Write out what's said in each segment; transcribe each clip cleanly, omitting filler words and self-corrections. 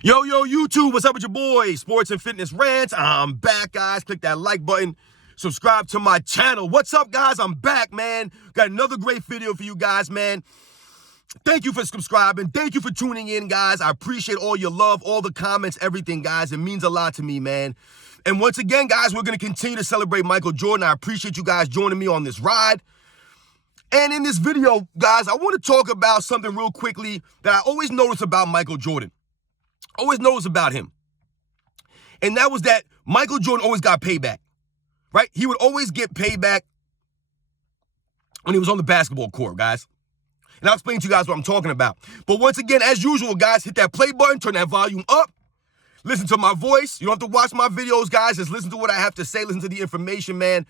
Yo, YouTube, what's up with your boy? Sports and Fitness Rants. I'm back, guys. Click that like button. Subscribe to my channel. What's up, guys? I'm back, man. Got another great video for you guys, man. Thank you for subscribing. Thank you for tuning in, guys. I appreciate all your love, all the comments, everything, guys. It means a lot to me, man. And once again, guys, we're going to continue to celebrate Michael Jordan. I appreciate you guys joining me on this ride. And in this video, guys, I want to talk about something real quickly that I always notice about Michael Jordan. Always noticed about him. And that was that Michael Jordan always got payback, right? He would always get payback when he was on the basketball court, guys. And I'll explain to you guys what I'm talking about. But once again, as usual, guys, hit that play button, turn that volume up, listen to my voice. You don't have to watch my videos, guys. Just listen to what I have to say, listen to the information, man.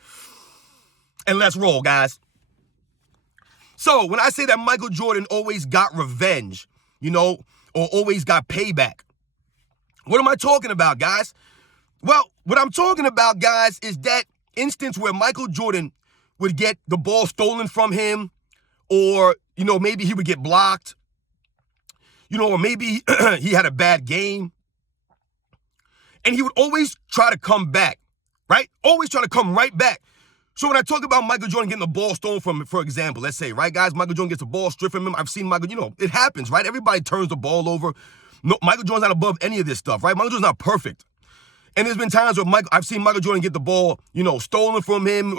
And let's roll, guys. So when I say that Michael Jordan always got revenge, or always got payback, what am I talking about, guys? Well, what I'm talking about, guys, is that instance where Michael Jordan would get the ball stolen from him, or, maybe he would get blocked, or maybe he had a bad game, and he would always try to come back, right? Always try to come right back. So when I talk about Michael Jordan getting the ball stolen from him, for example, let's say, right, guys, Michael Jordan gets the ball stripped from him. I've seen Michael, it happens, right? Everybody turns the ball over. No, Michael Jordan's not above any of this stuff, right? Michael Jordan's not perfect. And there's been times where I've seen Michael Jordan get the ball, stolen from him,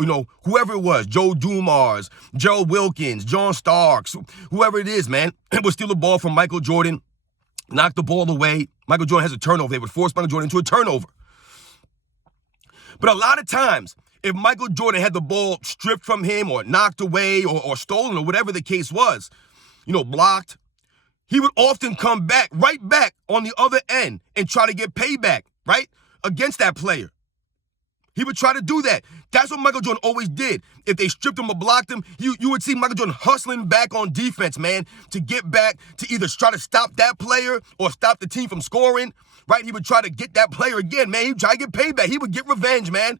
whoever it was, Joe Dumars, Gerald Wilkins, John Starks, whoever it is, man, would steal the ball from Michael Jordan, knock the ball away. Michael Jordan has a turnover. They would force Michael Jordan into a turnover. But a lot of times, if Michael Jordan had the ball stripped from him or knocked away or stolen or whatever the case was, blocked, he would often come back, right back on the other end and try to get payback, right, against that player. He would try to do that. That's what Michael Jordan always did. If they stripped him or blocked him, you would see Michael Jordan hustling back on defense, man, to get back to either try to stop that player or stop the team from scoring, right? He would try to get that player again, man. He would try to get payback. He would get revenge, man.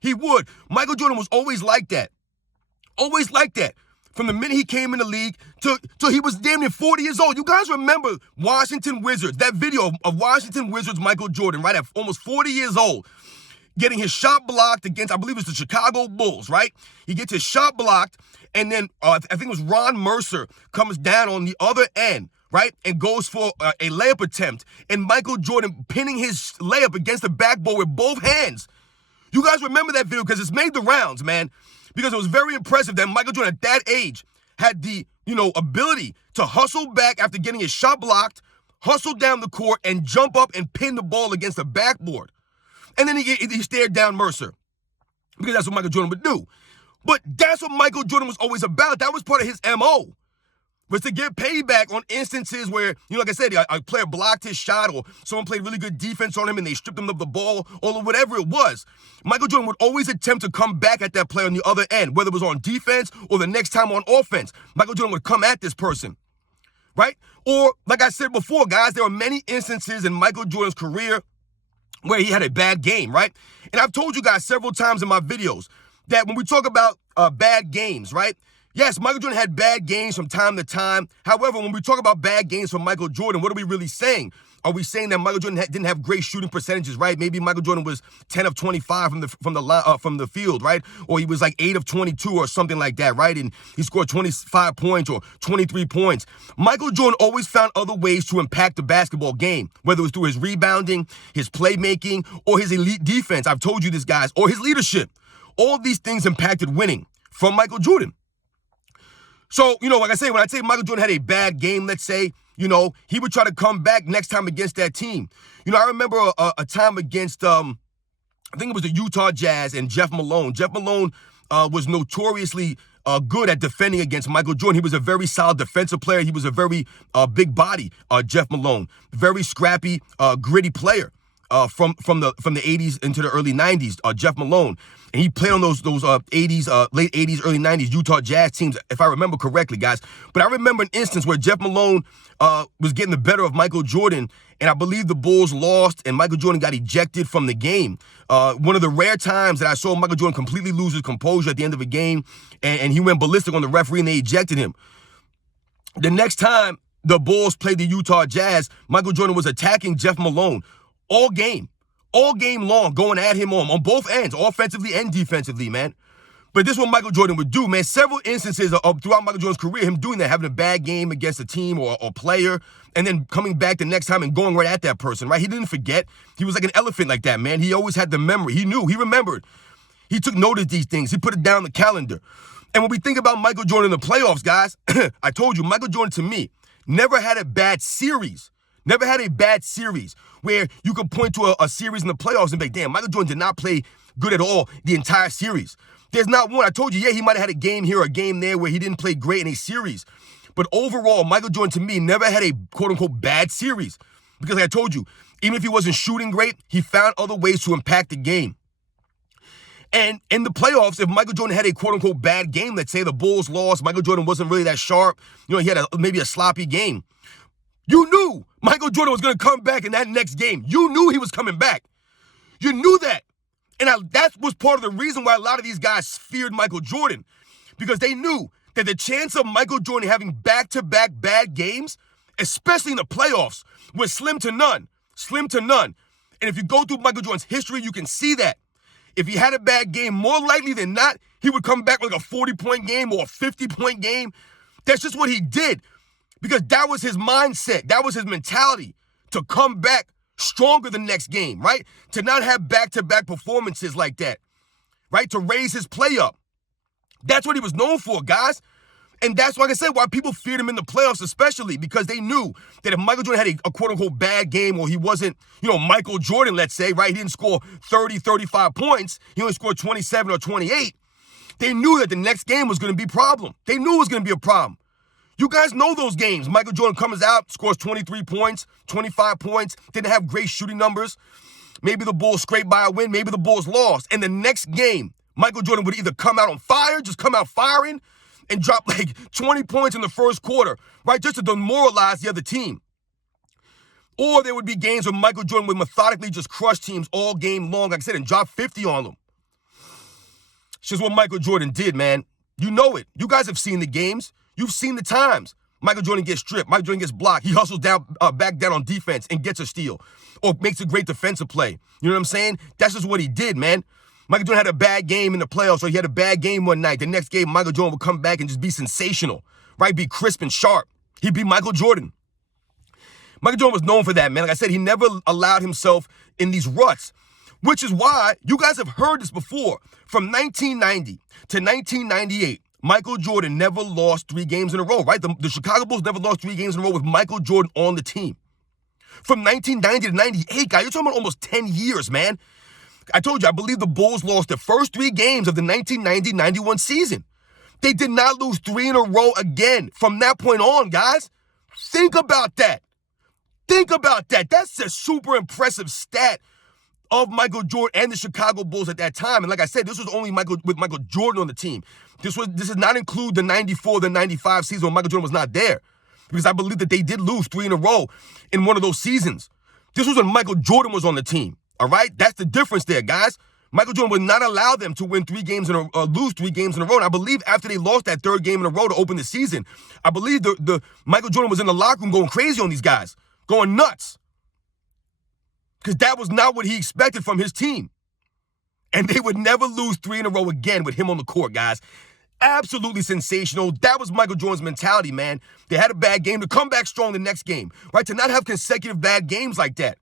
He would. Michael Jordan was always like that. Always like that. From the minute he came in the league till he was damn near 40 years old. You guys remember Washington Wizards, that video of Washington Wizards Michael Jordan, right, at almost 40 years old, getting his shot blocked against, I believe it's the Chicago Bulls, right? He gets his shot blocked, and then I think it was Ron Mercer comes down on the other end, right, and goes for a layup attempt, and Michael Jordan pinning his layup against the backboard with both hands. You guys remember that video because it's made the rounds, man. Because it was very impressive that Michael Jordan at that age had the, ability to hustle back after getting his shot blocked, hustle down the court, and jump up and pin the ball against the backboard. And then he stared down Mercer because that's what Michael Jordan would do. But that's what Michael Jordan was always about. That was part of his MO, was to get payback on instances where, like I said, a player blocked his shot or someone played really good defense on him and they stripped him of the ball or whatever it was. Michael Jordan would always attempt to come back at that player on the other end, whether it was on defense or the next time on offense. Michael Jordan would come at this person, right? Or, like I said before, guys, there are many instances in Michael Jordan's career where he had a bad game, right? And I've told you guys several times in my videos that when we talk about bad games, right? Yes, Michael Jordan had bad games from time to time. However, when we talk about bad games from Michael Jordan, what are we really saying? Are we saying that Michael Jordan didn't have great shooting percentages, right? Maybe Michael Jordan was 10 of 25 from the field, right? Or he was like 8 of 22 or something like that, right? And he scored 25 points or 23 points. Michael Jordan always found other ways to impact the basketball game, whether it was through his rebounding, his playmaking, or his elite defense. I've told you this, guys, or his leadership. All these things impacted winning from Michael Jordan. So, like I say, when I say Michael Jordan had a bad game, let's say, he would try to come back next time against that team. I remember a time against, I think it was the Utah Jazz and Jeff Malone. Jeff Malone was notoriously good at defending against Michael Jordan. He was a very solid defensive player. He was a very big body, Jeff Malone. Very scrappy, gritty player. From the 80s into the early 90s, Jeff Malone. And he played on those 80s, late 80s, early 90s Utah Jazz teams, if I remember correctly, guys. But I remember an instance where Jeff Malone was getting the better of Michael Jordan, and I believe the Bulls lost, and Michael Jordan got ejected from the game. One of the rare times that I saw Michael Jordan completely lose his composure at the end of a game, and he went ballistic on the referee, and they ejected him. The next time the Bulls played the Utah Jazz, Michael Jordan was attacking Jeff Malone all game long, going at him on both ends, offensively and defensively, man. But this is what Michael Jordan would do, man. Several instances of throughout Michael Jordan's career, him doing that, having a bad game against a team or player, and then coming back the next time and going right at that person, right? He didn't forget. He was like an elephant like that, man. He always had the memory. He knew. He remembered. He took note of these things. He put it down the calendar. And when we think about Michael Jordan in the playoffs, guys, I told you, Michael Jordan, to me, never had a bad series. Never had a bad series where you could point to a series in the playoffs and be like, damn, Michael Jordan did not play good at all the entire series. There's not one. I told you, yeah, he might have had a game here or a game there where he didn't play great in a series. But overall, Michael Jordan, to me, never had a quote-unquote bad series. Because like I told you, even if he wasn't shooting great, he found other ways to impact the game. And in the playoffs, if Michael Jordan had a quote-unquote bad game, let's say the Bulls lost, Michael Jordan wasn't really that sharp, he had maybe a sloppy game, you knew Michael Jordan was going to come back in that next game. You knew he was coming back. You knew that. And that was part of the reason why a lot of these guys feared Michael Jordan, because they knew that the chance of Michael Jordan having back-to-back bad games, especially in the playoffs, was slim to none. Slim to none. And if you go through Michael Jordan's history, you can see that. If he had a bad game, more likely than not, he would come back with like a 40-point game or a 50-point game. That's just what he did, because that was his mindset. That was his mentality, to come back stronger the next game, right? To not have back-to-back performances like that, right? To raise his play up. That's what he was known for, guys. And that's, like I said, why people feared him in the playoffs, especially because they knew that if Michael Jordan had a quote-unquote bad game, or he wasn't, Michael Jordan, let's say, right? He didn't score 30, 35 points. He only scored 27 or 28. They knew that the next game was going to be a problem. They knew it was going to be a problem. You guys know those games. Michael Jordan comes out, scores 23 points, 25 points, didn't have great shooting numbers. Maybe the Bulls scraped by a win. Maybe the Bulls lost. And the next game, Michael Jordan would either come out on fire, just come out firing, and drop like 20 points in the first quarter, right? Just to demoralize the other team. Or there would be games where Michael Jordan would methodically just crush teams all game long, like I said, and drop 50 on them. It's just what Michael Jordan did, man. You know it. You guys have seen the games. You've seen the times. Michael Jordan gets stripped. Michael Jordan gets blocked. He hustles back down on defense and gets a steal, or makes a great defensive play. You know what I'm saying? That's just what he did, man. Michael Jordan had a bad game in the playoffs, or he had a bad game one night. The next game, Michael Jordan would come back and just be sensational, right? Be crisp and sharp. He'd be Michael Jordan. Michael Jordan was known for that, man. Like I said, he never allowed himself in these ruts, which is why you guys have heard this before. From 1990 to 1998, Michael Jordan never lost 3 games in a row, right? The Chicago Bulls never lost 3 games in a row with Michael Jordan on the team. From 1990 to 98, guys, you're talking about almost 10 years, man. I told you, I believe the Bulls lost the first 3 games of the 1990-91 season. They did not lose 3 in a row again from that point on, guys. Think about that. Think about that. That's a super impressive stat of Michael Jordan and the Chicago Bulls at that time. And like I said, this was only with Michael Jordan on the team. This does not include the 94, the 95 season when Michael Jordan was not there, because I believe that they did lose 3 in a row in one of those seasons. This was when Michael Jordan was on the team. All right? That's the difference there, guys. Michael Jordan would not allow them to win 3 games lose 3 games in a row. And I believe after they lost that 3rd game in a row to open the season, I believe the Michael Jordan was in the locker room going crazy on these guys, going nuts, because that was not what he expected from his team. And they would never lose 3 in a row again with him on the court, guys. Absolutely sensational. That was Michael Jordan's mentality, man. They had a bad game to come back strong the next game, right? To not have consecutive bad games like that.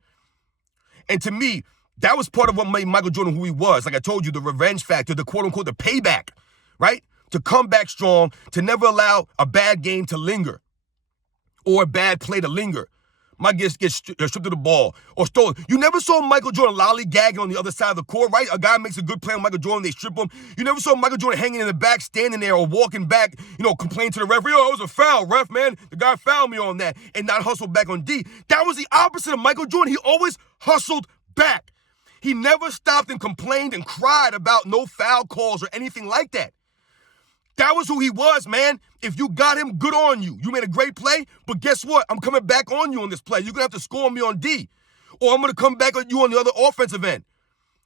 And to me, that was part of what made Michael Jordan who he was. Like I told you, the revenge factor, the quote-unquote, the payback, right? To come back strong, to never allow a bad game to linger or a bad play to linger. Might get stripped of the ball or stolen. You never saw Michael Jordan lollygagging on the other side of the court, right? A guy makes a good play on Michael Jordan, they strip him. You never saw Michael Jordan hanging in the back, standing there or walking back, complaining to the referee, oh, it was a foul, ref, man. The guy fouled me on that, and not hustle back on D. That was the opposite of Michael Jordan. He always hustled back. He never stopped and complained and cried about no foul calls or anything like that. That was who he was, man. If you got him, good on you. You made a great play, but guess what? I'm coming back on you on this play. You're going to have to score me on D, or I'm going to come back on you on the other offensive end.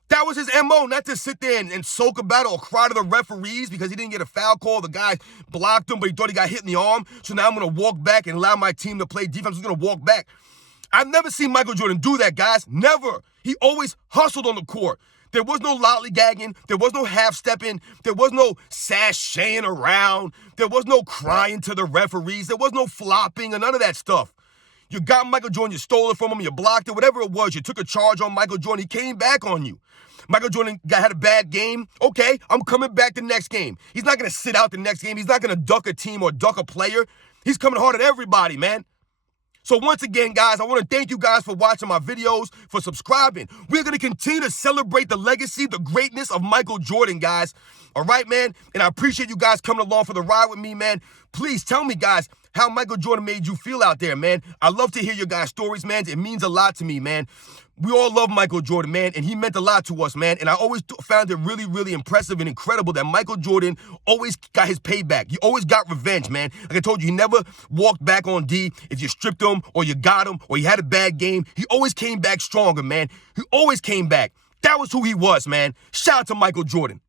That was his MO, not to sit there and sulk about it or cry to the referees because he didn't get a foul call. The guy blocked him, but he thought he got hit in the arm. So now I'm going to walk back and allow my team to play defense. I'm going to walk back. I've never seen Michael Jordan do that, guys. Never. He always hustled on the court. There was no lollygagging. There was no half-stepping. There was no sashaying around. There was no crying to the referees. There was no flopping or none of that stuff. You got Michael Jordan, you stole it from him, you blocked it, whatever it was. You took a charge on Michael Jordan. He came back on you. Michael Jordan had a bad game. Okay, I'm coming back the next game. He's not going to sit out the next game. He's not going to duck a team or duck a player. He's coming hard at everybody, man. So once again, guys, I want to thank you guys for watching my videos, for subscribing. We're going to continue to celebrate the legacy, the greatness of Michael Jordan, guys. All right, man? And I appreciate you guys coming along for the ride with me, man. Please tell me, guys, how Michael Jordan made you feel out there, man. I love to hear your guys' stories, man. It means a lot to me, man. We all love Michael Jordan, man, and he meant a lot to us, man. And I always found it really, really impressive and incredible that Michael Jordan always got his payback. He always got revenge, man. Like I told you, he never walked back on D if you stripped him or you got him or he had a bad game. He always came back stronger, man. He always came back. That was who he was, man. Shout out to Michael Jordan.